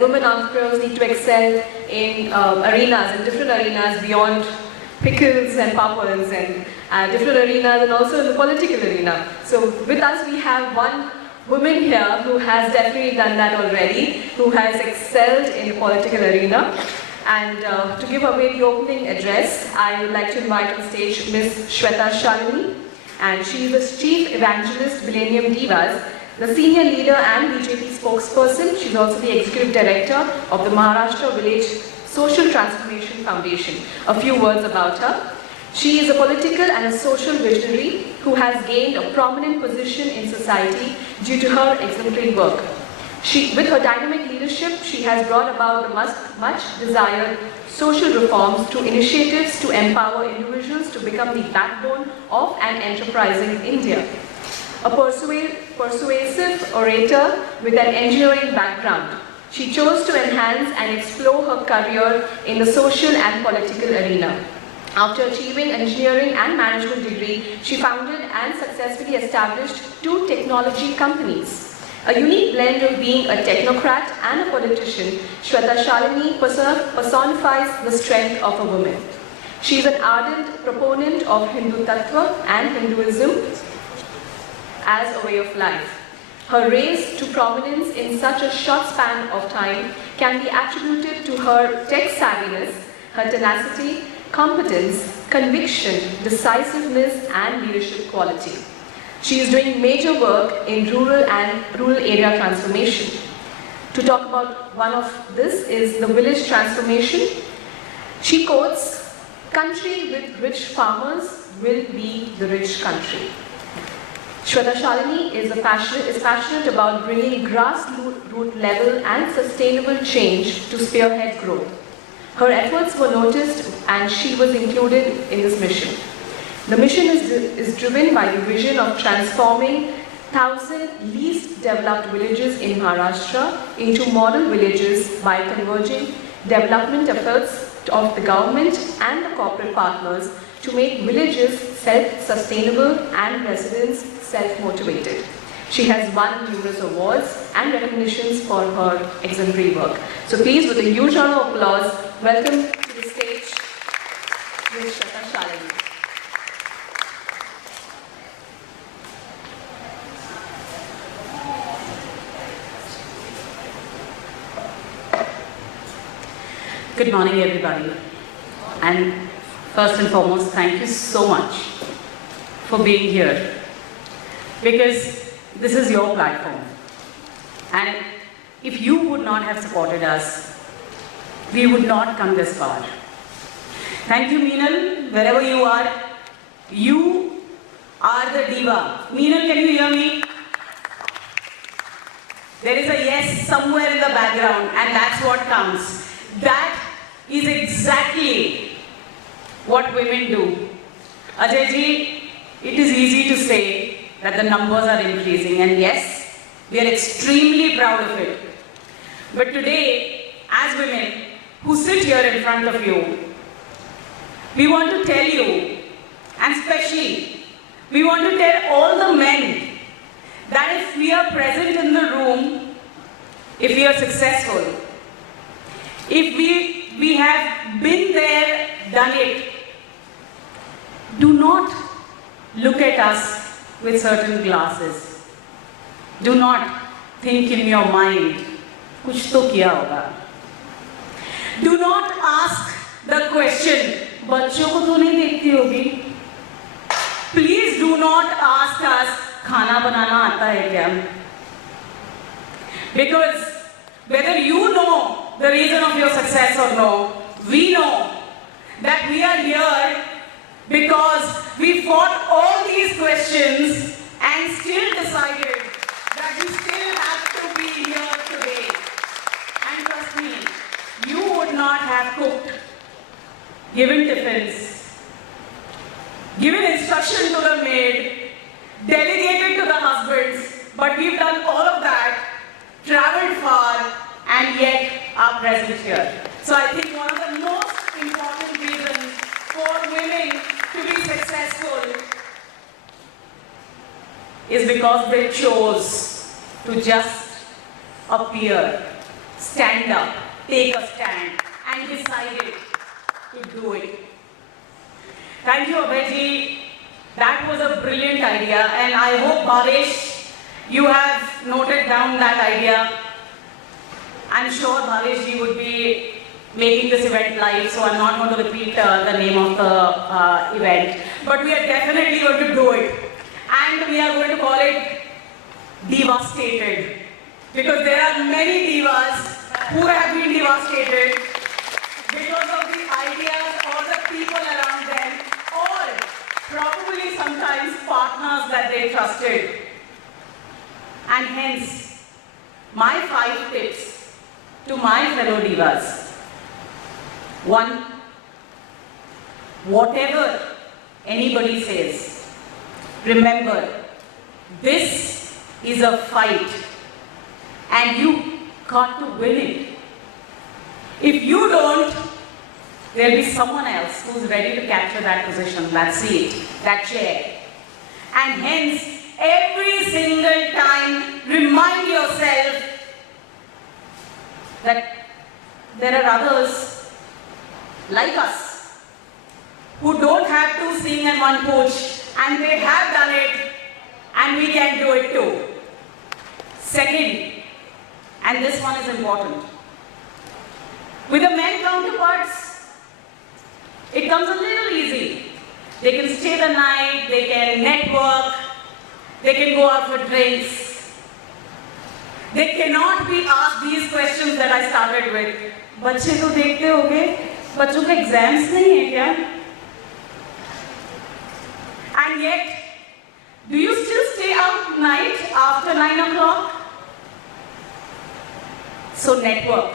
Women entrepreneurs need to excel in different arenas beyond pickles and papas and different arenas, and also in the political arena. So with us we have one woman here who has definitely done that already, who has excelled in the political arena. And to give away the opening address, I would like to invite on stage Ms. Shweta Shalini, and she is the Chief Evangelist, Billennium Divas, the Senior Leader and BJP Spokesperson. She's also the Executive Director of the Maharashtra Village Social Transformation Foundation. A few words about her. She is a political and a social visionary who has gained a prominent position in society due to her exemplary work. With her dynamic leadership, she has brought about the much desired social reforms through initiatives to empower individuals to become the backbone of an enterprising India. A persuasive orator with an engineering background, she chose to enhance and explore her career in the social and political arena. After achieving an engineering and management degree, she founded and successfully established 2 technology companies. A unique blend of being a technocrat and a politician, Shweta Shalini personifies the strength of a woman. She is an ardent proponent of Hindu Tattva and Hinduism as a way of life. Her rise to prominence in such a short span of time can be attributed to her tech savviness, her tenacity, competence, conviction, decisiveness, and leadership quality. She is doing major work in rural area transformation. To talk about one of this is the village transformation. She quotes, "Country with rich farmers will be the rich country." Shweta Shalini is passionate about bringing grassroots level and sustainable change to spearhead growth. Her efforts were noticed and she was included in this mission. The mission is driven by the vision of transforming 1,000 least developed villages in Maharashtra into model villages by converging development efforts of the government and the corporate partners to make villages self-sustainable and residents self-motivated. She has won numerous awards and recognitions for her exemplary work. So please, with a huge round of applause, welcome to the stage Ms. Shweta Shalini. Good morning, everybody. And first and foremost, thank you so much for being here, because this is your platform. And if you would not have supported us, we would not come this far. Thank you, Meenal, wherever you are. You are the diva. Meenal, can you hear me? There is a yes somewhere in the background, and that's what counts. That is exactly what women do. Ajay ji, it is easy to say that the numbers are increasing, and yes, we are extremely proud of it. But today, as women who sit here in front of you, we want to tell you, and especially, we want to tell all the men that if we are present in the room, if we are successful, if we have been there, done it, do not look at us with certain glasses. Do not think in your mind, kuch to kiya hoga. Do not ask the question, bachcho ko to nahi dekhti hogi. Please do not ask us, khana banana aata hai kya? Because whether you know the reason of your success or no, we know that we are here because we fought all these questions and still decided that we still have to be here today. And trust me, you would not have cooked, given tiffins, given instruction to the maid, delegated to the husbands, but we've done all of that, traveled far, and yet are present here. So I think one of the most important reasons for women to be successful is because they chose to just appear stand up, take a stand, and decided to do it. Thank you, Abhayji. That was a brilliant idea, and I hope, Bhavesh, you have noted down that idea. I'm sure Bhaveshji would be making this event live, so I'm not going to repeat the name of the event. But we are definitely going to do it. And we are going to call it Devastated. Because there are many divas who have been devastated because of the ideas or the people around them, or probably sometimes partners that they trusted. And hence, my 5 tips to my fellow divas. 1, whatever anybody says, remember, this is a fight and you got to win it. If you don't, there'll be someone else who's ready to capture that position, that seat, that chair. And hence, every single time, remind yourself that there are others like us who don't have 2 sing and 1 push, and they have done it, and we can do it too. Second, and this one is important, with the men counterparts, it comes a little easy. They can stay the night, they can network, they can go out for drinks. They cannot be asked these questions that I started with. बच्चे तो देखते होंगे, बच्चों के exams नहीं है क्या? And yet, do you still stay out night after 9 o'clock? So network.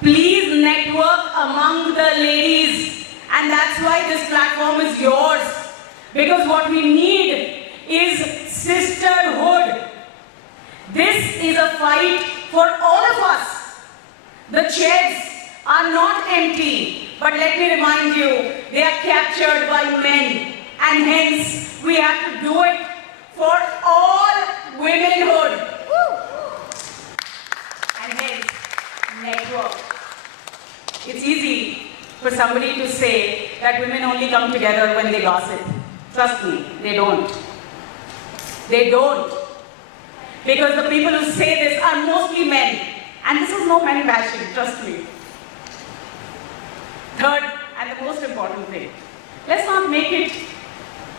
Please network among the ladies. And that's why this platform is yours. Because what we need is sisterhood. This is a fight for all of us. The chairs are not empty, but let me remind you, they are captured by men. And hence, we have to do it for all womenhood. And hence, network. It's easy for somebody to say that women only come together when they gossip. Trust me, they don't. They don't. Because the people who say this are mostly men. And this is no men bashing, trust me. Third, and the most important thing, let's not make it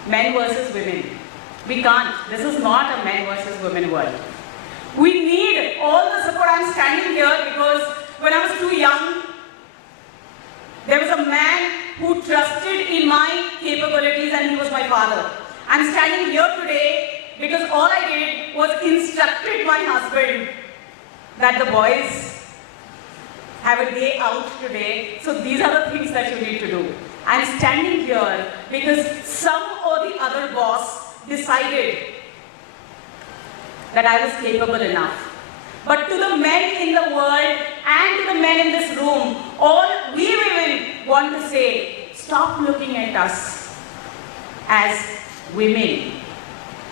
men versus women. We can't. This is not a men versus women world. We need all the support. I'm standing here because when I was too young, there was a man who trusted in my capabilities, and he was my father. I'm standing here today because all I did was instructed my husband that the boys have a day out today, so these are the things that you need to do. I'm standing here because some or the other boss decided that I was capable enough. But to the men in the world and to the men in this room, all we women want to say, stop looking at us as women.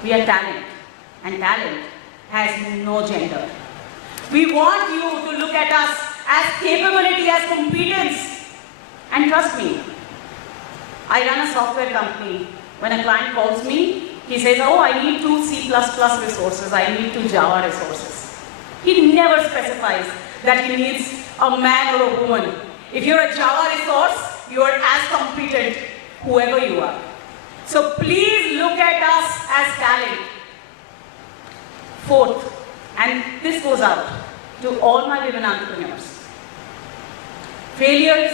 We are talent, and talent has no gender. We want you to look at us as capability, as competence. And trust me, I run a software company. When a client calls me, he says, oh, I need 2 C++ resources, I need 2 Java resources. He never specifies that he needs a man or a woman. If you're a Java resource, you are as competent, whoever you are. So please look at us as talent. Fourth, and this goes out to all my women entrepreneurs. Failures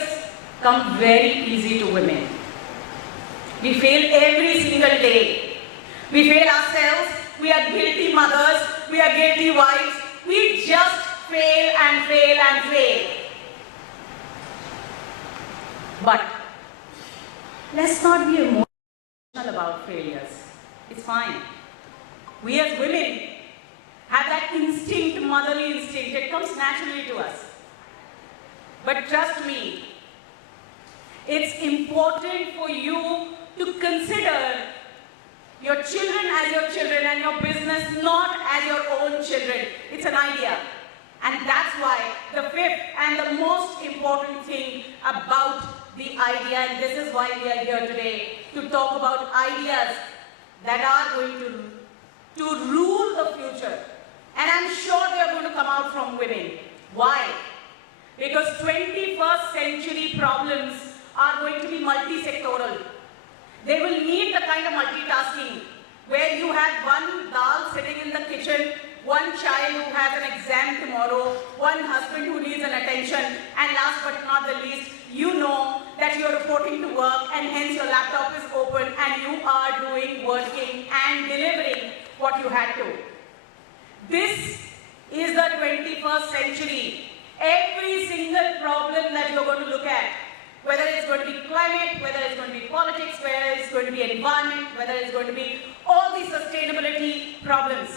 come very easy to women. We fail every single day. We fail ourselves, we are guilty mothers, we are guilty wives. We just fail and fail and fail. But let's not be emotional about failures. It's fine. We as women have that instinct, motherly instinct. It comes naturally to us. But trust me, it's important for you to consider your children as your children and your business not as your own children. It's an idea. And that's why the fifth and the most important thing about the idea, and this is why we are here today, to talk about ideas that are going to rule the future. And I'm sure they are going to come out from women. Why? Because 21st century problems are going to be multi-sectoral. They will need the kind of multitasking where you have one dal sitting in the kitchen, one child who has an exam tomorrow, one husband who needs an attention, and last but not the least, you know that you're reporting to work and hence your laptop is open and you are doing, working and delivering what you had to. This is the 21st century. Every single problem that you're going to look at, whether it's going to be climate, whether it's going to be politics, whether it's going to be environment, whether it's going to be all these sustainability problems,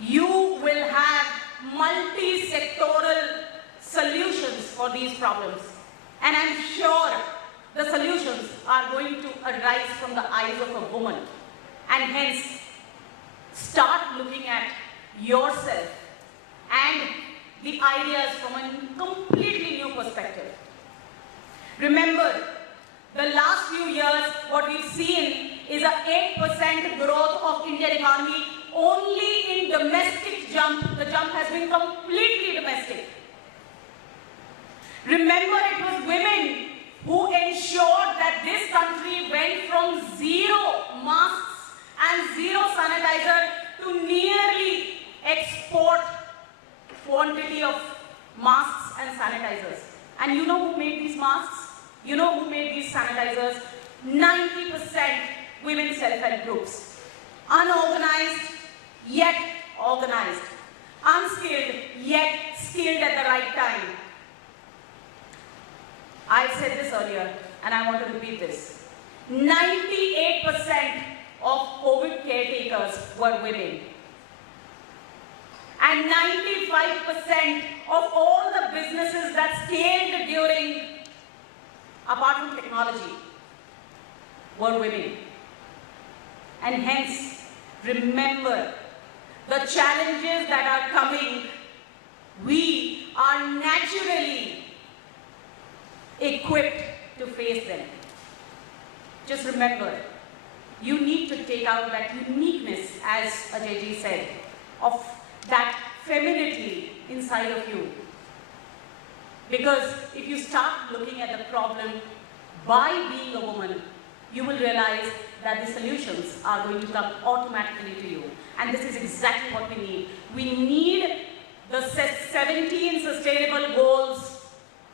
you will have multi-sectoral solutions for these problems. And I'm sure the solutions are going to arise from the eyes of a woman. And hence, start looking at yourself and the ideas from a completely new perspective. Remember, the last few years, what we've seen is an 8% growth of Indian economy only in domestic jump. The jump has been completely domestic. Remember, it was women who ensured that this country went from zero masks and zero sanitizer to nearly export quantity of masks and sanitizers. And you know who made these masks? You know who made these sanitizers? 90% women self-help groups. Unorganized, yet organized. Unskilled, yet skilled at the right time. I said this earlier, and I want to repeat this. 98% of COVID caretakers were women. And 95% of all the businesses that scaled during, apart from technology, were women. And hence, remember, the challenges that are coming, we are naturally equipped to face them. Just remember, you need to take out that uniqueness, as Ajayji said, of that femininity inside of you. Because if you start looking at the problem by being a woman, you will realize that the solutions are going to come automatically to you. And this is exactly what we need. We need the 17 sustainable goals,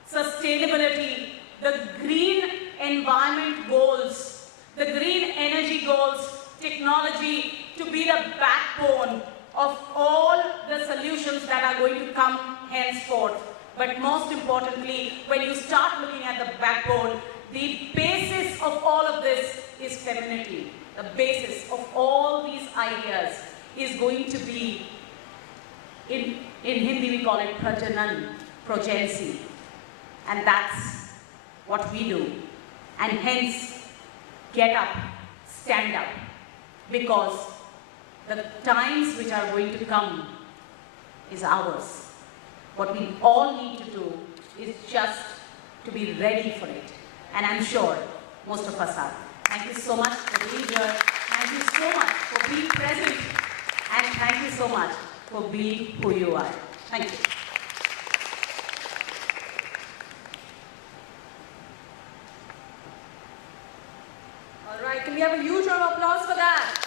sustainability, the green environment goals, the green energy goals, technology to be the backbone of all the solutions that are going to come henceforth. But most importantly, when you start looking at the backbone, the basis of all of this is femininity. The basis of all these ideas is going to be, in Hindi we call it prajanan, progency. And that's what we do. And hence, get up, stand up, because the times which are going to come is ours. What we all need to do is just to be ready for it. And I'm sure most of us are. Thank you so much for being here. Thank you so much for being present. And thank you so much for being who you are. Thank you. All right, can we have a huge round of applause for that?